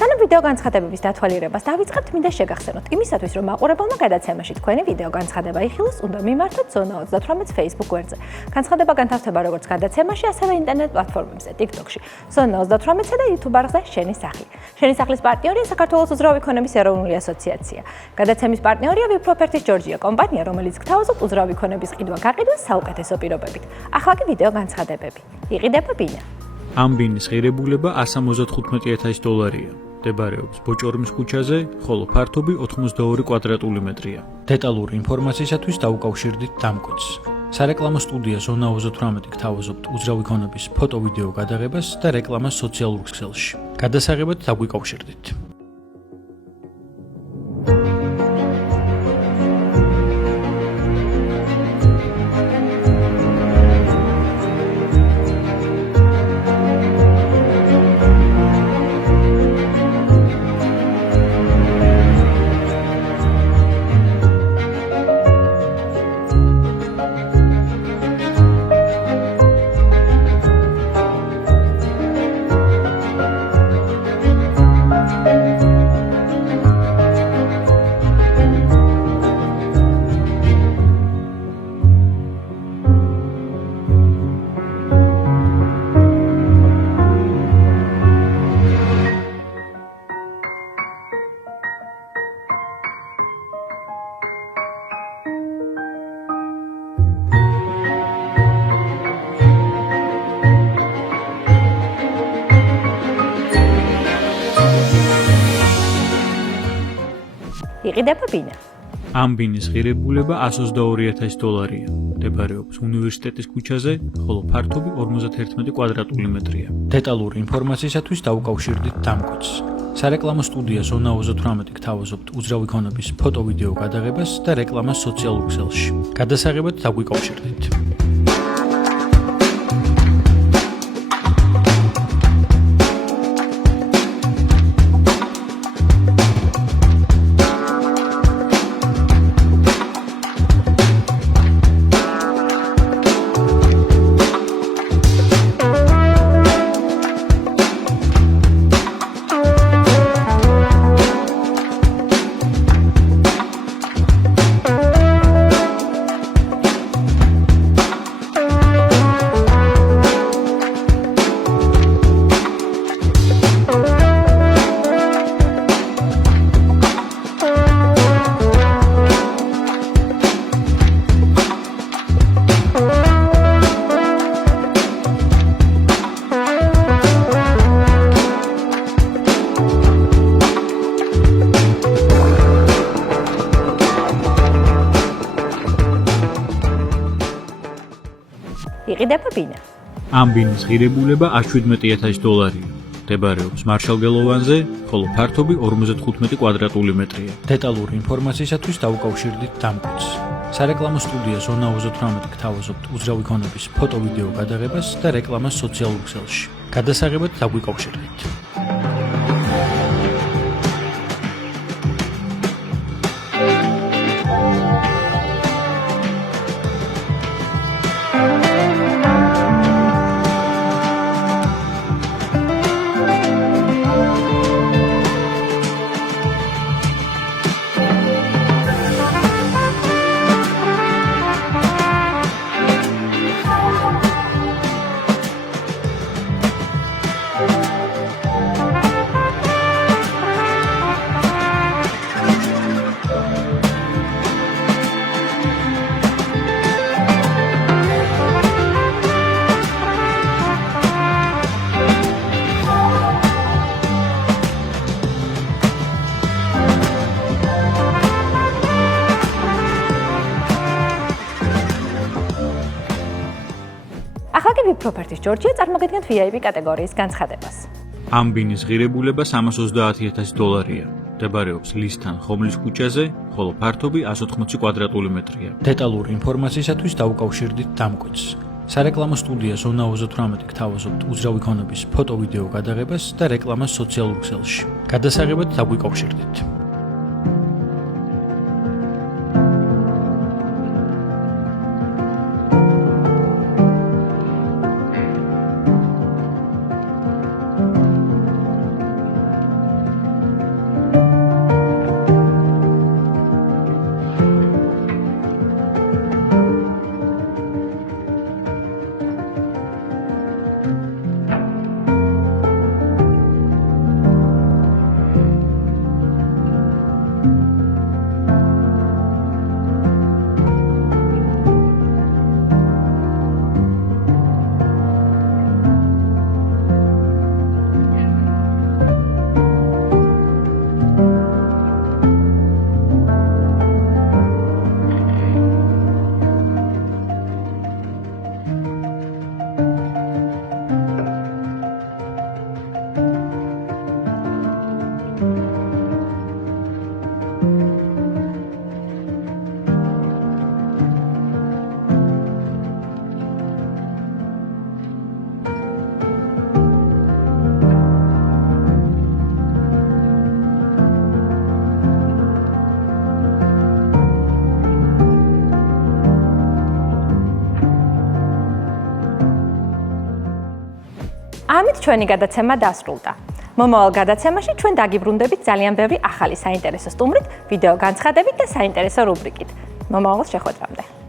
სანამ ვიდეო განცხადებების დათვალიერებას დავიწყებთ, მინდა შეგახსენოთ იმისათვის, რომ მაყურებელმა გადაცემაში თქვენი ვიდეო განცხადება იხილოს, უნდა მიმართოთ ზონა 38 Facebook გვერდზე. განცხადება განთავსდება როგორც გადაცემაში, ასევე ინტერნეტ პლატფორმებზე, TikTok-ში, ზონა 38-სა და YouTube არხზე შენი სახლი. შენი სახლის პარტნიორია საქართველოს უძრავი ქონების ეროვნული ასოციაცია. გადაცემის პარტნიორია ვიფროფერტის ჯორჯია კომპანია, რომელიც გთავაზობთ უძრავი ქონების ყიდვა-გაყიდვას საუკეთესო პირობებით. ახლა კი ვიდეო განცხადებები. იყიდება ბინა. ამ ბინის ღირებულება $175,000-ია. მდებარეობს ბოჭორმის ქუჩაზე, ხოლო ფართობი 82 კვადრატული მეტრია. დეტალური ინფორმაციისათვის დაუკავშირდით დამკვეთს. სარეკლამო სტუდია ზონა 38 გთავაზობთ უძრავი ქონების ფოტო-ვიდეო გადაღებას და რეკლამას სოციალურ ქსელში. გადასაღებად დაგვიკავშირდით. იყიდება ბინა. ამ ბინის ღირებულება $122,000-ია. მდებარეობს უნივერსიტეტის ქუჩაზე, ხოლო ფართობი 51 კვადრატული მეტრია. დეტალური ინფორმაციისათვის დაუკავშირდით დამკვეთს. სარეკლამო სტუდია ზონა 38 გთავაზობთ უძრავი ქონების ფოტო-ვიდეო გადაღებას და რეკლამას სოციალურ ქსელში. გადასაღებად დაგვიკავშირდით. იყიდება ბინა. ამ ბინის ღირებულება $117,000-ია. მდებარეობს მარშალგელოვანზე, ხოლო ფართობი 55 კვადრატული მეტრია. დეტალური ინფორმაციისათვის დაუკავშირდით დამკვეთს. სარეკლამო სტუდია ზონა 38 გთავაზობთ უძრავი ქონების ფოტო-ვიდეო გადაღებას და რეკლამას სოციალურ ქსელში. გადასაღებად დაგვიკავშირდით. ახლა კი ვიფროფერტის ჯორჯია წარმოგიდგენთ VIP კატეგორიის განცხადებას. ამ ბინის ღირებულება $330,000-ია. მდებარეობს ლისთან ხომლის ქუჩაზე, ხოლო ფართობი 180 კვადრატული მეტრია. დეტალური ინფორმაციისათვის დაუკავშირდით დამკვეთს. სარეკლამო სტუდია ზონა 38 გთავაზობთ უძრავი ქონების ფოტო-ვიდეო გადაღებას და რეკლამას სოციალურ ქსელში. გადასაღებად დაგვიკავშირდით. ამით ჩვენი გადაცემა დასრულდა. მომავალ გადაცემაში ჩვენ დაგიბრუნდებით ძალიან ბევრი ახალი საინტერესო სტუმრით, ვიდეო განცხადებით და საინტერესო რუბრიკით. მომავალ შეხვედრამდე.